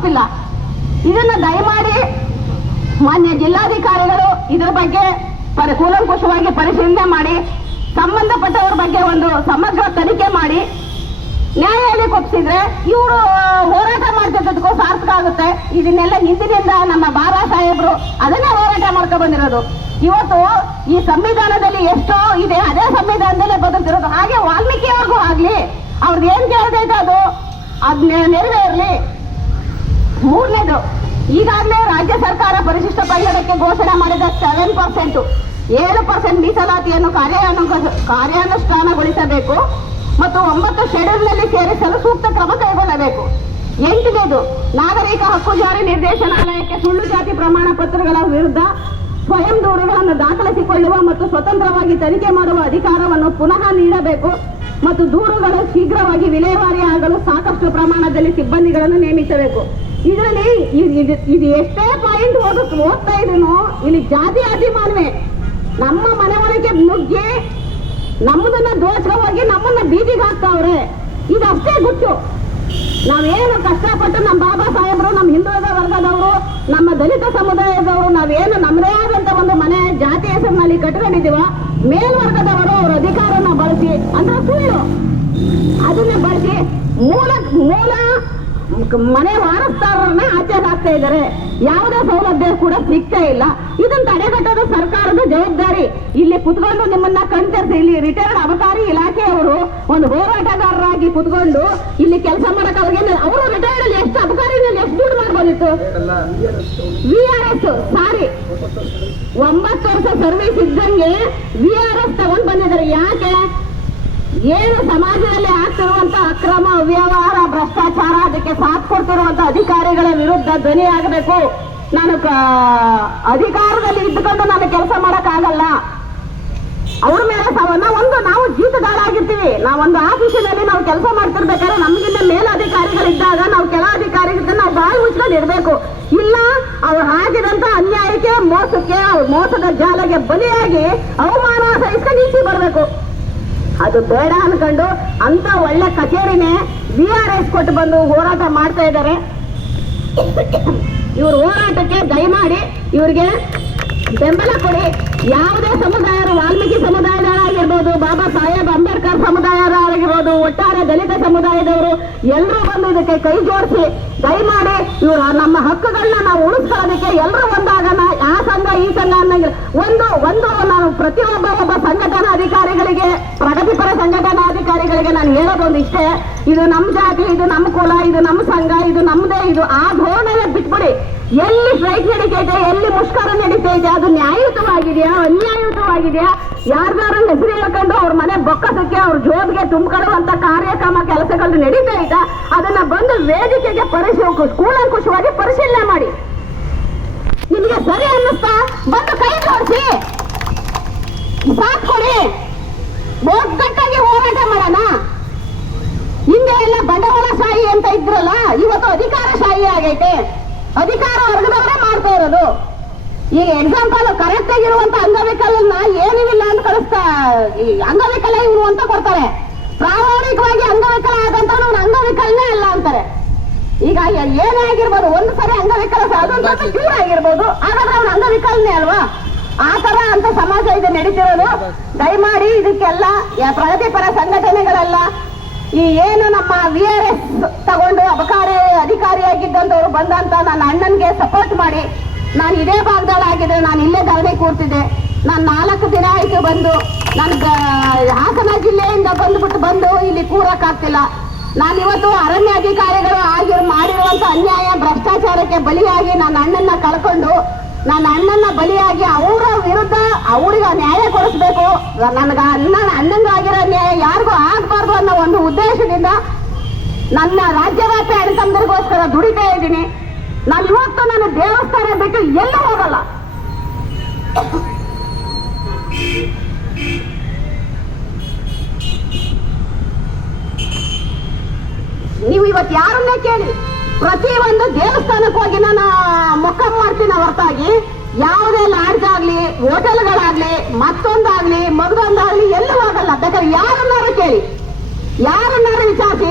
ತಪ್ಪಿಲ್ಲ. ಇದನ್ನ ದಯಮಾಡಿ ಮಾನ್ಯ ಜಿಲ್ಲಾಧಿಕಾರಿಗಳು ಇದರ ಬಗ್ಗೆ ಕೂಲಂಕುಷವಾಗಿ ಪರಿಶೀಲನೆ ಮಾಡಿ ಸಂಬಂಧಪಟ್ಟವರ ಬಗ್ಗೆ ಒಂದು ಸಮಗ್ರ ತನಿಖೆ ಮಾಡಿ ನ್ಯಾಯಾಲಯಕ್ಕೆ ಒಪ್ಪಿಸಿದ್ರೆ ಇವರು ಹೋರಾಟ ಮಾಡ್ತಿದ್ದಕ್ಕೂ ಸಾರ್ಥಕ ಆಗುತ್ತೆ. ಇದನ್ನೆಲ್ಲ ಹಿಂದಿನಿಂದ ನಮ್ಮ ಬಾಬಾ ಸಾಹೇಬ್ರು ಅದನ್ನೇ ಹೋರಾಟ ಮಾಡ್ಕೊಂಡು ಬಂದಿರೋದು. ಇವತ್ತು ಈ ಸಂವಿಧಾನದಲ್ಲಿ ಎಷ್ಟೋ ಇದೆ, ಅದೇ ಸಂವಿಧಾನದಲ್ಲೇ ಬದುಕಿರೋದು. ಹಾಗೆ ವಾಲ್ಮೀಕಿಯವ್ರಿಗೂ ಆಗ್ಲಿ, ಅವ್ರದ್ದು ಏನ್ ಕೇಳ್ದೈತೆ ಅದ್ ನೆರವೇರ್ಲಿ. ಮೂರನೇದು, ಈಗಾಗಲೇ ರಾಜ್ಯ ಸರ್ಕಾರ ಪರಿಶಿಷ್ಟ ಪಂಗಡಕ್ಕೆ ಘೋಷಣೆ ಮಾಡಿದ 7% 7% ಮೀಸಲಾತಿಯನ್ನು ಕಾರ್ಯಾನುಷ್ಠಾನಗೊಳಿಸಬೇಕು ಮತ್ತು 9 ಶೆಡ್ಯೂಲ್ನಲ್ಲಿ ಸೇರಿಸಲು ಸೂಕ್ತ ಕ್ರಮ ಕೈಗೊಳ್ಳಬೇಕು. 8ನೇದು, ನಾಗರಿಕ ಹಕ್ಕು ಜಾರಿ ನಿರ್ದೇಶನಾಲಯಕ್ಕೆ ಸುಳ್ಳು ಜಾತಿ ಪ್ರಮಾಣ ಪತ್ರಗಳ ವಿರುದ್ಧ ಸ್ವಯಂ ದೂರುಗಳನ್ನು ದಾಖಲಿಸಿಕೊಳ್ಳುವ ಮತ್ತು ಸ್ವತಂತ್ರವಾಗಿ ತನಿಖೆ ಮಾಡುವ ಅಧಿಕಾರವನ್ನು ಪುನಃ ನೀಡಬೇಕು ಮತ್ತು ದೂರುಗಳು ಶೀಘ್ರವಾಗಿ ವಿಲೇವಾರಿ ಆಗಲು ಸಾಕಷ್ಟು ಪ್ರಮಾಣದಲ್ಲಿ ಸಿಬ್ಬಂದಿಗಳನ್ನು ನೇಮಿಸಬೇಕು. ಇದರಲ್ಲಿ ಇದು ಎಷ್ಟೇ ಪಾಯಿಂಟ್ ಓದ್ತಾ ಇದನ್ನು ಇಲ್ಲಿ ಜಾತಿ ಅಭಿಮಾನವೇ ನಮ್ಮ ಮನೆ ಒಳಗೆ ನುಗ್ಗಿ ನಮ್ಮದನ್ನ ದೋಚವಾಗಿ ನಮ್ಮನ್ನ ಬೀದಿಗೆ ಹಾಕ್ತಾವ್ರೆ. ಇದಷ್ಟೇ ಗುಟ್ಟು. ನಾವೇನು ಕಷ್ಟಪಟ್ಟು ನಮ್ಮ ಬಾಬಾ ಸಾಹೇಬರು, ನಮ್ಮ ಹಿಂದುಳಿದ ವರ್ಗದವರು, ನಮ್ಮ ದಲಿತ ಸಮುದಾಯದವರು ನಾವೇನು ನಮ್ಮದೇ ಆದಂತ ಒಂದು ಮನೆ ಜಾತಿ ಹೆಸರಿನಲ್ಲಿ ಕಟ್ಕೊಂಡಿದ್ದೀವ, ಮೇಲ್ವರ್ಗದವರು ಅವ್ರ ಅಧಿಕಾರನ ಬಳಸಿ ಅಂದ್ರೆ ಸುಳ್ಳು ಅದನ್ನ ಬಳಸಿ ಮೂಲ ಮನೆ ವಾರಸ್ದಾರರನ್ನ ಆಚೆ ಹಾಕ್ತಾ ಇದ್ದಾರೆ. ಯಾವುದೇ ಸೌಲಭ್ಯ ಕೂಡ ಸಿಗ್ತಾ ಇಲ್ಲ. ಇದನ್ನ ತಡೆಗಟ್ಟೋದು ಸರ್ಕಾರದ ಜವಾಬ್ದಾರಿ. ಇಲ್ಲಿ ಕುತ್ಕೊಂಡು ನಿಮ್ಮನ್ನ ಕಣ್ತರಿಸಿ ಇಲ್ಲಿ ರಿಟೈರ್ಡ್ ಅಬಕಾರಿ ಇಲಾಖೆಯವರು ಒಂದು ಹೋರಾಟಗಾರರಾಗಿ ಕುತ್ಕೊಂಡು ಇಲ್ಲಿ ಕೆಲಸ ಮಾಡಕ್ ಅವ್ರಿಗೆ ಅವರು ರಿಟೈರ್ಡ್ ಅಲ್ಲಿ ಎಷ್ಟು ಅಬಕಾರಿನಲ್ಲಿ ಎಷ್ಟು ದುಡ್ಡು ಮಾಡ್ಬೋದಿತ್ತು. VRS ಸಾರಿ 9 ವರ್ಷ ಸರ್ವಿಸ್ ಇದ್ದಂಗೆ VRS ತಗೊಂಡ್ ಬಂದಿದ್ದಾರೆ. ಯಾಕೆ? ಏನು ಸಮಾಜದಲ್ಲಿ ಆಗ್ತಿರುವಂತ ಅಕ್ರಮ ಅವ್ಯವಹಾರ ಭ್ರಷ್ಟಾಚಾರ ಅದಕ್ಕೆ ಸಾಥ್ ಕೊಡ್ತಿರುವಂತ ಅಧಿಕಾರಿಗಳ ವಿರುದ್ಧ ಧ್ವನಿ ಆಗಬೇಕು. ನಾನು ಅಧಿಕಾರದಲ್ಲಿ ಇದ್ದುಕೊಂಡು ನಾನು ಕೆಲಸ ಮಾಡಕ್ ಆಗಲ್ಲ. ಅವ್ರ ಮೇಲೆ ನಾವು ಜೀತಗಾರಾಗಿರ್ತೀವಿ. ನಾವೊಂದು ಆಫೀಸಿನಲ್ಲಿ ನಾವು ಕೆಲಸ ಮಾಡ್ತಿರ್ಬೇಕಾದ್ರೆ ನಮ್ಗಿಂತ ಮೇಲಧಿಕಾರಿಗಳಿದ್ದಾಗ ನಾವು ಕೆಲ ಅಧಿಕಾರಿಗಳಿಂದ ನಾವು ಬಾಯಿ ಮುಚ್ಕೊಂಡು ಇರ್ಬೇಕು. ಇಲ್ಲ ಅವ್ರು ಹಾಕಿದಂತ ಅನ್ಯಾಯಕ್ಕೆ ಮೋಸಕ್ಕೆ ಮೋಸದ ಜಾಲಗೆ ಬಲಿಯಾಗಿ ಅವಮಾನ ಸಹಿಸ್ಕೊಂಡು ಈಚೆ ಬರ್ಬೇಕು. ಅದು ಬೇಡ ಅನ್ಕೊಂಡು ಅಂತ ಒಳ್ಳೆ ಕಚೇರಿನೇ VRS ಕೊಟ್ಟು ಬಂದು ಹೋರಾಟ ಮಾಡ್ತಾ ಇದ್ದಾರೆ. ಇವ್ರ ಹೋರಾಟಕ್ಕೆ ದಯಮಾಡಿ ಇವ್ರಿಗೆ ಬೆಂಬಲ ಕೊಡಿ. ಯಾವುದೇ ಸಮುದಾಯರು, ವಾಲ್ಮೀಕಿ ಸಮುದಾಯದವರಾಗಿರ್ಬೋದು, ಬಾಬಾ ಸಾಹೇಬ್ ಅಂಬೇಡ್ಕರ್ ಸಮುದಾಯದವರಾಗಿರ್ಬೋದು, ಒಟ್ಟಾರೆ ದಲಿತ ಸಮುದಾಯದವರು ಎಲ್ಲರೂ ಬಂದು ಇದಕ್ಕೆ ಕೈ ಜೋಡಿಸಿ ದಯಮಾಡಿ ಇವರು ನಮ್ಮ ಹಕ್ಕುಗಳನ್ನ ನಾವು ಉಳಿಸ್ಕೊಳ್ಳೋದಕ್ಕೆ ಎಲ್ಲರೂ ಒಂದಾಗನ. ಆ ಸಂಘ ಈ ಸಂಘ ಅನ್ನಂಗಿಲ್ಲ. ಒಂದು ನಾವು ಪ್ರತಿಯೊಬ್ಬ ಸಂಘಟನಾಧಿಕಾರಿಗಳಿಗೆ, ಪ್ರಗತಿಪರ ಸಂಘಟನಾಧಿಕಾರಿಗಳಿಗೆ ನಾನು ಹೇಳೋದೊಂದು ಇಷ್ಟೇ, ಇದು ನಮ್ಮ ಜಾತಿ, ಇದು ನಮ್ಮ ಕುಲ, ಇದು ನಮ್ಮ ಸಂಘ, ಇದು ನಮ್ಮದೇ, ಇದು ಆ ಧೋರಣೆ ಬಿಟ್ಬಿಡಿ. ಎಲ್ಲಿ ಸ್ಟ್ರೈಕ್ ನಡೀತೈತೆ, ಎಲ್ಲಿ ಮುಷ್ಕರ ನಡೀತೈತೆ, ಅದು ನ್ಯಾಯಯುತವಾಗಿದೆಯಾ ಅನ್ಯಾಯಯುತವಾಗಿದೆಯಾ, ಯಾರ್ದಾರ ಹೆಸರು ಹೇಳ್ಕೊಂಡು ಅವ್ರ ಮನೆ ಬೊಕ್ಕಸಕ್ಕೆ ಅವ್ರ ಜೋಬ್ಗೆ ತುಂಬಿಕೊಳ್ಳುವಂತ ಕಾರ್ಯಕ್ರಮ ಕೆಲಸಗಳು ನಡೀತಾ ಇದ್ದ ಅದನ್ನ ಬಂದು ವೇದಿಕೆಗೆ ಕೂಲಂಕುಷವಾಗಿ ಪರಿಶೀಲನೆ ಮಾಡಿ. ನಿಮಗೆ ಸರಿ ಅನ್ನಿಸ್ತಾ ಬಂದು ಕೈ ಜೋಡಿಸಿ ಸಾಥ್ ಕೊಡಿ. ಒಗ್ಗಟ್ಟಾಗಿ ಹೋರಾಟ ಮಾಡೋಣ. ಹಿಂದೆ ಎಲ್ಲ ಬಂಡವಾಳಶಾಹಿ ಅಂತ ಇದ್ರಲ್ಲ, ಇವತ್ತು ಅಧಿಕಾರಶಾಹಿ ಆಗೈತೆ. ಅಧಿಕಾರ ವರ್ಗದವರೇ ಮಾಡ್ತಾ ಇರೋದು. ಈಗ ಎಕ್ಸಾಂಪಲ್ ಕರೆಕ್ಟ್ ಆಗಿರುವಂತ ಅಂಗವಿಕಲನ್ನ ಏನಿಲ್ಲ ಅಂತ ಕಳಿಸ್ತಾ ಅಂಗವಿಕಲ ಇವ್ರು ಅಂತ ಕೊಡ್ತಾರೆ. ಪ್ರಾಮಾಣಿಕವಾಗಿ ಅಂಗವಿಕಲ ಆದಂತ ಅವ್ನು ಅಂಗವಿಕಲನೇ ಅಲ್ಲ ಅಂತಾರೆ. ಈಗ ಏನೇ ಆಗಿರ್ಬೋದು, ಒಂದು ಸರಿ ಅಂಗವಿಕಲ ಅದೊಂದು ಕ್ಯೂರ್ ಆಗಿರ್ಬೋದು, ಹಾಗಾದ್ರೆ ಅವ್ನು ಅಂಗವಿಕಲನೇ ಅಲ್ವಾ? ಆ ತರ ಅಂತ ಸಮಾಜ ಇದು ನಡೀತಿರೋದು. ದಯಮಾಡಿ ಇದಕ್ಕೆಲ್ಲ ಪ್ರಗತಿಪರ ಸಂಘಟನೆಗಳೆಲ್ಲ ಈ ಏನು ನಮ್ಮ VRS ತಗೊಂಡು ಅಬಕಾರಿ ಅಧಿಕಾರಿಯಾಗಿದ್ದಂತವ್ರು ಬಂದಂತ ನನ್ನ ಅಣ್ಣನ್ಗೆ ಸಪೋರ್ಟ್ ಮಾಡಿ. ನಾನು ಇದೇ ಭಾಗದಲ್ಲಾಗಿದ್ರೆ ನಾನು ಇಲ್ಲೇ ಧರಣಿ ಕೂರ್ತಿದ್ದೆ. ನಾನು 4 ದಿನ ಆಯ್ತು ಬಂದು, ನನ್ಗೆ ಹಾಸನ ಜಿಲ್ಲೆಯಿಂದ ಬಂದು ಇಲ್ಲಿ ಕೂರಕ್ಕಾಗ್ತಿಲ್ಲ. ನಾನು ಇವತ್ತು ಅರಣ್ಯ ಅಧಿಕಾರಿಗಳು ಮಾಡಿರುವಂತ ಅನ್ಯಾಯ ಭ್ರಷ್ಟಾಚಾರಕ್ಕೆ ಬಲಿಯಾಗಿ ನನ್ನ ಅಣ್ಣನ್ನ ಕಳ್ಕೊಂಡು, ನನ್ನ ಅಣ್ಣನ ಬಲಿಯಾಗಿ ಅವರ ವಿರುದ್ಧ ಅವರಿಗೆ ನ್ಯಾಯ ಕೊಡಿಸ್ಬೇಕು. ನನಗ ಅಣ್ಣಂಗಾಗಿರೋ ನ್ಯಾಯ ಯಾರಿಗೂ ಆಗ್ಬಾರ್ದು ಅನ್ನೋ ಒಂದು ಉದ್ದೇಶದಿಂದ ನನ್ನ ರಾಜ್ಯವ್ಯಾಪಿ ಅಣ್ಣತಮ್ಮರಿಗೋಸ್ಕರ ದುಡಿತಾ ಇದ್ದೀನಿ. ನಾನು ಇವತ್ತು ನನ್ನ ದೇವಸ್ಥಾನ ಬಿಟ್ಟು ಎಲ್ಲೂ ಹೋಗಲ್ಲ. ನೀವು ಇವತ್ತು ಯಾರನ್ನೇ ಕೇಳಿ, ಪ್ರತಿ ಒಂದು ದೇವಸ್ಥಾನಕ್ಕೆ ಹೋಗಿ ನಾನು ಮುಖ ಮಾಡ್ತೀನಿ ಹೊರತಾಗಿ ಯಾವುದೇ ಲಾಡ್ಜ್ ಆಗ್ಲಿ, ಹೋಟೆಲ್ಗಳಾಗ್ಲಿ, ಮತ್ತೊಂದಾಗ್ಲಿ, ಮಗದೊಂದಾಗ್ಲಿ ಎಲ್ಲೂ ಹೋಗಲ್ಲ. ಬೇಕಾದ್ರೆ ಯಾರನ್ನಾರು ಕೇಳಿ, ಯಾರನ್ನಾರು ವಿಚಾರಿಸಿ.